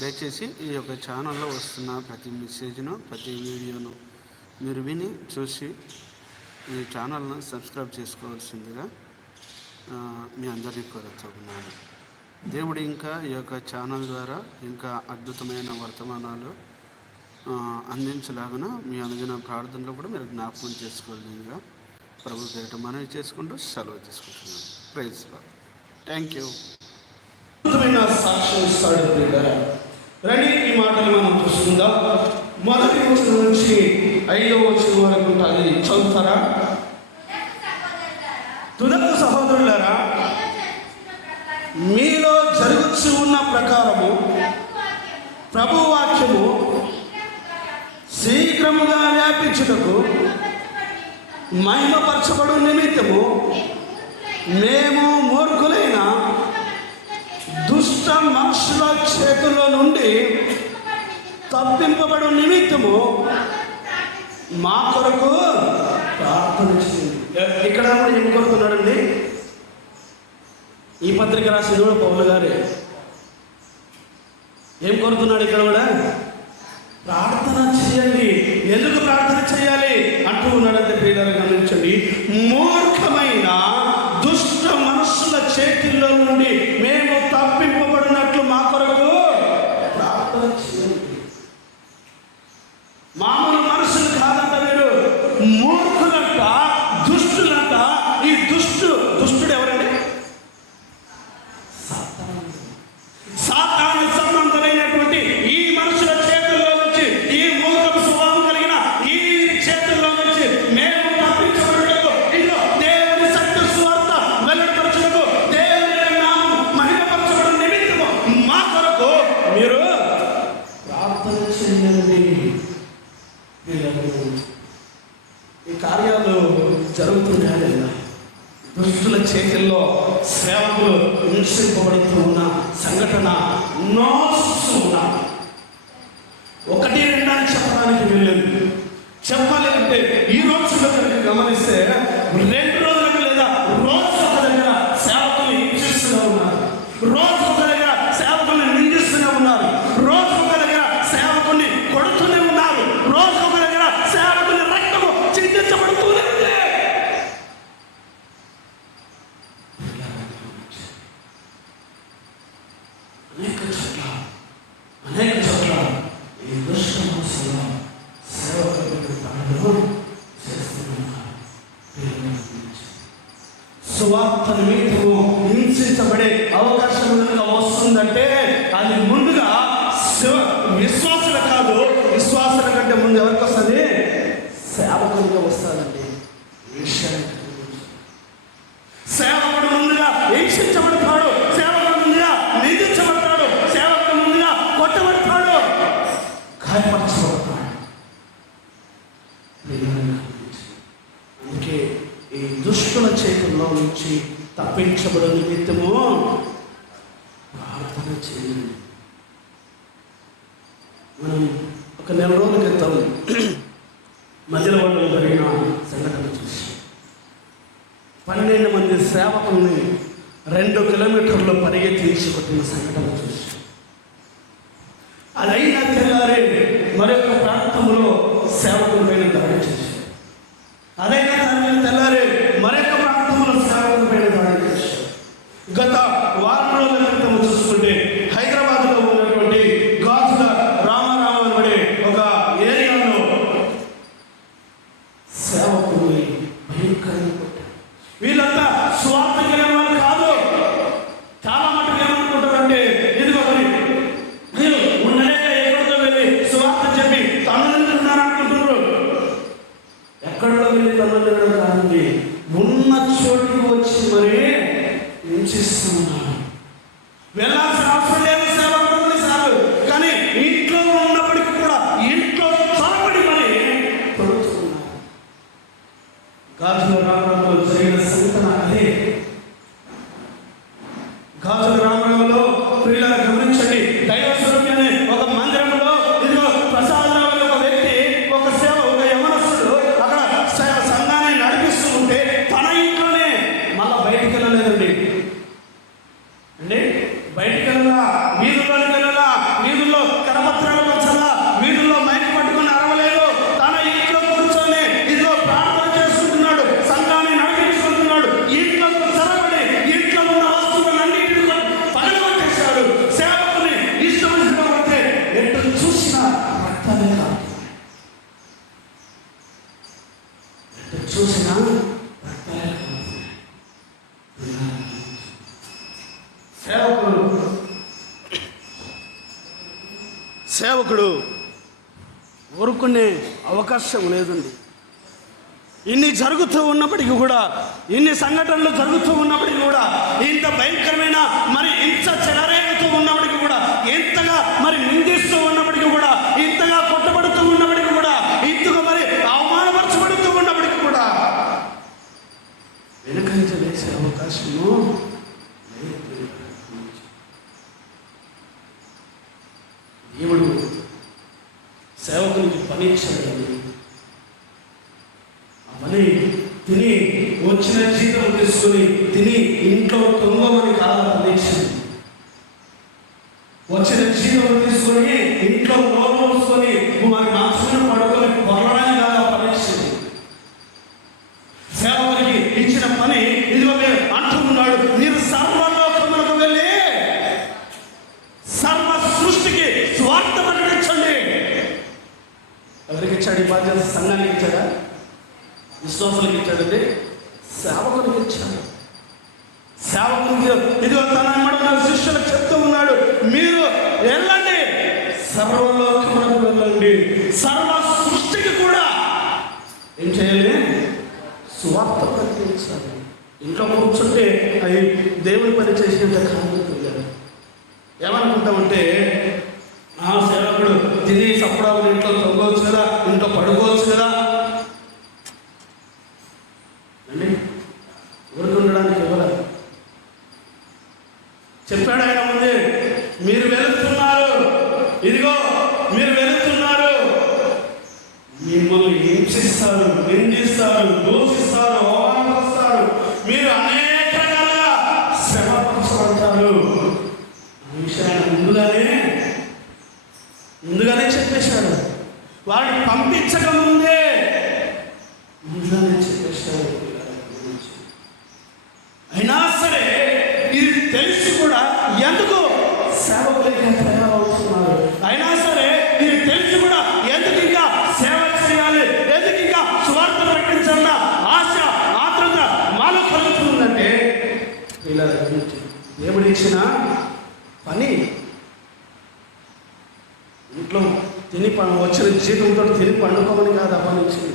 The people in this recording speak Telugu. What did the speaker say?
దయచేసి ఈ యొక్క ఛానల్లో వస్తున్న ప్రతి మెసేజ్ను, ప్రతి వీడియోను మీరు విని చూసి ఈ ఛానల్ను సబ్స్క్రైబ్ చేసుకోవాల్సిందిగా మీ అందరికీ కోరుతున్నాను. దేవుడు ఇంకా ఈ యొక్క ఛానల్ ద్వారా ఇంకా అద్భుతమైన వర్తమానాలు అందించలాగున మీ అనుదిన ప్రార్థనలో కూడా మీరు జ్ఞాపకం చేసుకోవాలిగా ప్రభు పేరిట మనవి చేసుకుంటూ సెలవు తీసుకుంటున్నాను. Praise lord. Thank you. సాక్ష్యం ఇస్తాడు. రండి, ఈ మాటలు మనం చూసుకుందాం. మొదటి వచనం నుంచి 5వ వచనం వరకు ఉంటుంది. చదువుతారా? తుదకు సహోదరులారా, మీలో జరుగుతూ ఉన్న ప్రకారము ప్రభు వాక్యము శీఘ్రముగా వ్యాపించుటకు మహిమపరచబడు నిమిత్తము మేము మూర్ఖులైన దుష్ట మనుషుల చేతుల్లో నుండి తప్పింపబడు నిమిత్తము మా కొరకు ప్రార్థన చేయండి. ఇక్కడ ఏం కోరుతున్నాడండి? ఈ పత్రిక రాసిన కూడా పౌలు గారే ఏం కోరుతున్నాడు? ఇక్కడ కూడా ప్రార్థన చేయండి. ఎందుకు ప్రార్థన చేయాలి అంటూ ఉన్నాడంటే ప్రియులారా గమనించండి. మూర్ఖమైన దుష్ట మనుషుల చేతుల్లో నుండి మేము తప్పింపబడినట్లు మా కొరకు ప్రార్థన చేయండి. మామూలు మనుషులు కాదంట, మీరు మూర్ఖులంట, దుష్టులంట. ఈ దుష్టుడు ఎవరండి? సాతాను సంబంధమైనటువంటి ఈ మనుషుల చేతుల్లో నుంచి, ఈ మూర్ఖపు స్వభావం కలిగిన ఈ చేతుల్లో నుంచి మేము తప్పించబడుటకు, ఇదిగో దేవుని సత్య సువార్త వెల్లడిపరచుటకు, దేవుని నామం మహిమపరచబడు నిమిత్తము మా కొరకు మీరు ప్రార్థన చేయండి. ఈ కార్యాలు జరుగుతున్నాయి. దుష్టుల చేతుల్లో సేవకులు హింసింపబడుతూ ఉన్న సంఘటన నోస్తూ ఉన్నా. 1-2 అని చెప్పడానికి వెళ్ళింది. చెప్పాలి అంటే ఈ రోజుల్లో కనుక గమనిస్తే 2 రోజులకు లేదా రోజు ఒక దగ్గర సేవకులు హింసిస్తూనే ఉన్నారు. రోజు ఒక దగ్గర సేవకుల్ని నిందిస్తూనే ఉన్నారు. రోజు ఒక దగ్గర సేవకుల్ని కొడుతూనే ఉన్నారు. రోజు ఒక దగ్గర సేవకుల్ని రక్తము చిందించబడుతూనే ఉంది. అనేక చోట్ల ఈ దుష్ట మనుషుల సేవకులు చేస్తున్నారు. సువార్త నిమిత్తము హింసించబడే అవకాశం కనుక వస్తుందంటే అది ముందుగా విశ్వాసులు కాదు, విశ్వాసుల కంటే ముందు ఎవరికి వస్తుంది? సేవకులుగా వస్తుందండి. సేవకుడు ముందుగా హింసించబడతాడు, సేవకుడు ముందుగా నిందించబడతాడు, సేవకుడు ముందుగా కొట్టబడతాడు, గాయపరచబడతాడు. అందుకే ఈ దుష్టుల చేతుల్లో నుంచి తప్పించబడు నిమిత్తము ప్రార్థన చేయండి. మనం ఒక 1 రోజుల క్రితం మధ్యలో జరిగిన సంఘటన చూసి 12 మంది సేవకుల్ని 2 కిలోమీటర్లు పరిగెత్తించి కొట్టిన సంఘటన చూసి, అది అయినా తెల్లారి మరొక ప్రాంతంలో సేవకుల పైన దాడి చేశారు. అదైనా తెల్లారి మరొక ప్రాంతంలో సేవకుల పైన దాడి చేశారు. గత వారం రోజుల క్రితం చూసుకుంటే హైదరాబాద్లో ఉన్నటువంటి గాజుల రామారావు అనే ఒక ఏరియాలో సేవకుల్ని భయంకరంగా కొట్టారు. వీళ్ళంతా స్వార్థ కలిగిన వాళ్ళు కాదు. చాలా మటుకు ఏమనుకుంటారంటే, ఇదిగో మరి మీరు ఉండలేక ఎక్కడితో వెళ్ళి స్వార్థ చెప్పి తనని ఉన్నారనుకుంటున్నారు. ఎక్కడితో వెళ్ళి తనని కాదండి, ఉన్న చోటుకు వచ్చి మరి హింసిస్తున్నారు. వెళ్ళాల్సిన అవసరం లేదు సేవకులు సార్, కానీ ఇంట్లో ఉన్నప్పటికీ కూడా ఇంట్లో చొరబడి మరి కొడుతున్నారు. గాజుల రామరావులో జరిగిన సంఘటన అదే. గాజుల రామరావులో ప్రియులారా గమనించండి, దైవ స్వరూపి అనే ఒక మందిరంలో ఇదిగో ప్రసాదరావు అనే ఒక వ్యక్తి, ఒక యవనస్తుడు అక్కడ సంఘాన్ని నడిపిస్తూ ఉంటే తన ఇంట్లోనే మళ్ళా బయటికి వెళ్ళలేదండి. అంటే బయటికి వెళ్ళాలా, వీధుల్లోకి వెళ్ళాలా, వీధుల్లో కరపత్రాలు పంచాలా, వీధుల్లో మైక్ పట్టుకొని అరవలేదు. తన ఇంట్లో కూర్చొని ఇదిగో ప్రార్థన చేసుకుంటున్నాడు, సంఘాన్ని నడిపించుకుంటున్నాడు. ఇంట్లో చొరబడి ఇంట్లో ఉన్న వస్తువులన్నింటినీ పగలగొట్టేశాడు. సేవకుని ఇష్టమైతే ఎటు చూసినా రక్తమే కాదు, ఎటు చూసినా రక్తమే కాదు. సేవకుడు ఊరుకునే అవకాశం లేదండి. ఇన్ని జరుగుతూ ఉన్నప్పటికీ కూడా, ఇన్ని సంఘటనలు జరుగుతూ ఉన్నప్పటికీ కూడా, ఇంత భయంకరమైన మరి హింస చెలరేగుతూ ఉన్నప్పటికీ కూడా, ఇంతగా మరి నిందిస్తూ ఉన్నప్పటికీ కూడా, ఇంతగా కొట్టబడుతూ ఉన్నప్పటికీ కూడా, ఇంతగా మరి అవమానపరచబడుతూ ఉన్నప్పటికీ కూడా వెనుకంజ వేసే అవకాశము లేదు. దేవుడు సేవకునికి పని ఇచ్చాడండి. ఆ పని తిని వచ్చిన జీతం తీసుకుని తిని ఇంట్లో తొంగమని కాదు పని ఇచ్చింది. వచ్చిన జీతం తీసుకొని ఇంట్లో నోరు మూసుకొని మరి మంచం పడుకొని పొరలని కాదు పని ఇచ్చింది. సేవకునికి ఇచ్చిన పని ఇదిగో అంటూ ఉన్నాడు, మీరు సర్వలోకములకు వెళ్ళి సర్వ సృష్టికి స్వార్థ ప్రకటించండి. ఎవరికి ఇచ్చాడు ఈ బాధ్యత? సంఘానికి ఇచ్చాడా? విశ్వాసాలకు ఇచ్చాడండి? సేవకునికి ఇచ్చాడు. సేవకునికి ఇదిగో తన వెంబడి శిష్యులకు చెప్తూ ఉన్నాడు, మీరు వెళ్ళండి, సర్వలోకములకు వెళ్ళండి, సర్వ సృష్టికి కూడా ఏం చేయాలి? స్వార్థ ప్రకటించాలి. ఇంట్లో కూర్చుంటే అవి దేవుని పని చేసినంత కాదు. ఏమనుకుంటామంటే ఆ సేవకుడు తిని సప్పుడాలు ఇంట్లో తొంగవచ్చు కదా, ఇంట్లో పడుకోవచ్చు కదా అండి. ఊరికి ఉండడానికి ఇవ్వలేదు. చెప్పాడు ఆయన ముందే, మీరు వెళుతున్నారు, ఇదిగో మీరు వెళుతున్నారు, మిమ్మల్ని హింసిస్తారు, నిందిస్తారు, దూషిస్తారు, అవమానపరుస్తారు, మీరు అనేక రకాలుగా శ్రమపరచబడతారు. ఆ విషయాన్ని ముందుగానే చెప్పేశాడు. వాడిని పంపించక ముందే ముందుగానే చెప్పేశాడు. అయినా సరే ఇది తెలిసి కూడా ఎందుకు సేవకులకి తయారవుతున్నారు? అయినా సరే ఇది తెలిసి కూడా ఎందుకు ఇంకా సేవ చేయాలి, ఎందుకు ఇంకా సువార్త ప్రకటించాలన్న ఆశ ఆత్రంత మాలో కలుగుతుందంటే ఇలా దేవుడు ఇచ్చిన పని ఇంట్లో తిని వచ్చిన జీతంతో తిని పండుకోమని కాదు ఆ పని ఇచ్చింది.